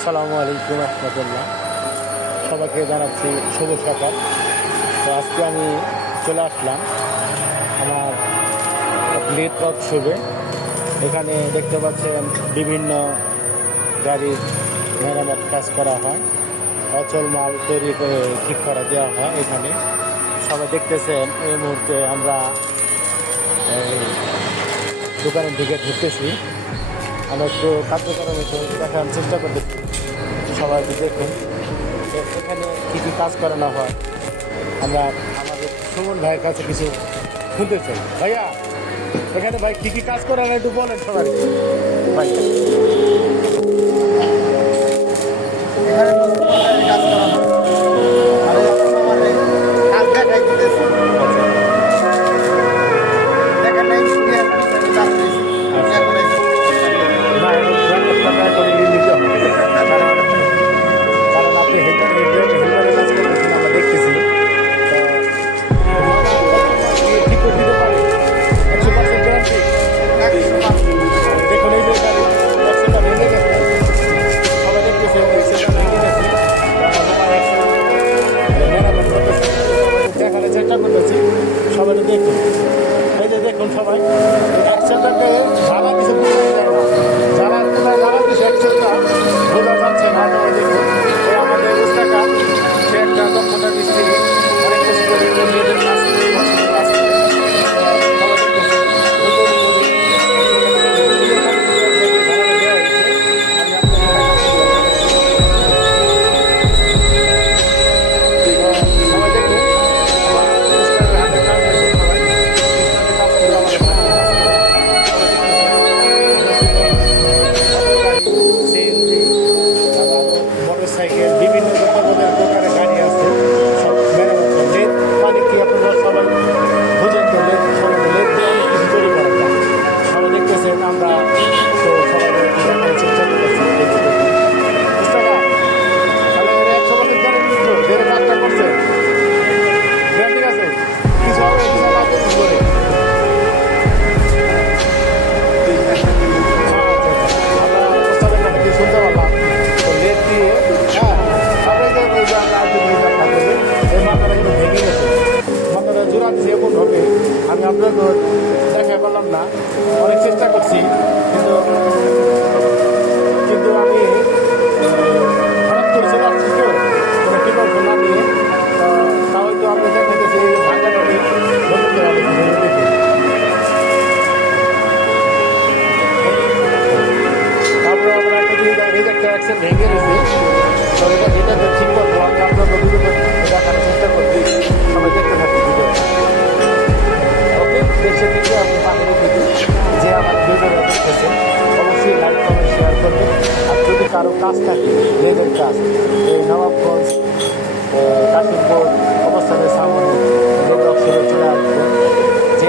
আসসালামু আলাইকুম রহমতুল্লাহ। সবাইকে জানাচ্ছি শুভ সকাল। তো আজকে আমি চলে আসলাম আমার লেট উৎসবে। এখানে দেখতে পাচ্ছেন বিভিন্ন গাড়ির মেরামত কাজ করা হয়, অচল মাল তৈরি করে ঠিক করা দেওয়া হয়। এখানে সবাই দেখতেছেন, এই মুহূর্তে আমরা দোকানের দিকে ঢুকতেছি। আমরা একটু কার্যক্রম একটু দেখার চেষ্টা করতেছি, সবাই দেখুন এখানে কী কী কাজ করানো হয়। আমরা আমাদের সুমন ভাইয়ের কাছে কিছু শুনতে চাই। ভাইয়া, এখানে ভাই কী কী কাজ করানো একটু বলেন সবাই। ভাই, এখানে নতুন সরকারি কাজ করা হয়। আমি আমার এই কাজ দেখাই দিতেছি। দেখেন নাই শুনে আর পিছনে চালু দিয়েছি। আচ্ছা। এখন এই না, এখন ব্যাপারটা করে নিতে হবে, কারণ কারণ আপনি হেল্পারের কাজ করতেছেন, আমরা দেখতেছি। ঠিক করে দিতে পারে 100% গ্যারান্টি। 100% দেখুন এই যে গাড়ি অ্যাক্সেলটা ভেঙে গেছে, সবাই দেখতেছে অ্যাক্সেলটা ভেঙে গেছে। মেরামত করতেছে, দেখালে চেষ্টা করতেছি, সবাই দেখুন। এই যে দেখুন সবাই, অ্যাক্সেলটাকে জ্বালা কিছু বোঝা যায় না, জ্বালা কোথায় জ্বালা কিছু অ্যাক্সেলটা বোঝা যাচ্ছে না। সবাই দেখুন, এই আমাদের উস্তাকা, সে একটা দক্ষতা মিস্ত্রি, অনেক কিছু করে নিজেদের কাজ করে, কাজ করে। সবাই দেখতেছে সবাই দেখুন, আমার উস্তাদের হাতে কাজ দেখুন। সবাই উস্তাদের কাজ করে আমাদের ভালো কাজ করে। সবাই দেখতেছে সিএনজি, তারপর মোটর সাইকেল, বিভিন্ন প্রকারের গাড়ি আছে, সব মেরামত করে। লেদ মানে কি আপনারা সবাই বুঝেন তো, লেদ লেদ দিয়ে অনেক কিছু তৈরি করা যায়। সবাই দেখতেছেন, আমরা তো সবাই দেখার চেষ্টা করতেছি। বুঝতে পার তাহলে ওরা 100% গ্যারেন্টি তো যেটা কাজটা করছে, গ্যারেন্টি আছে, কিছু হবে কিছু লাগবে কিছু করে। আমরা প্রস্তাবের কথা দিয়ে শুনতে পারলাম, তো লেট দিয়ে আমরা এই যে আমরা আগে এই মাথাটা কিন্তু ভেঙে গেছে, মাথাটা জোড়া দিচ্ছে এমন হবে, আমি আপনাকে দেখা করলাম না, অনেক চেষ্টা করছি, কিন্তু কিন্তু আমি হঠাৎ করে চলে আসছি তো, কোনো প্রিপারেশন না নিয়ে। তাও তো আমি দেখাতেছি এই ভাঙাটা আমি নতুন করে আমি দেখি। তারপরে আমরা একটা জিনিস এই যে একটা অ্যাক্সেল ভেঙে গেছি, তো এটা ঠিক করবো। আমি আপনাকে ভিডিও দেখানোর চেষ্টা করছি, সবাই দেখতে থাকি ভিডিও। ওকে, দেখছে দিকে আমি পাখির দিকে যে আমার ভিডিওটা দেখতেছে, অবশ্যই লাইক কমেন্ট শেয়ার করবেন। আর যদি কারো কাজ থাকে, লেদের কাজ, এই নবাবগঞ্জ কাশিমপুর অবস্থানের সামনে লেদ অফিসে চলে আসবেন। যে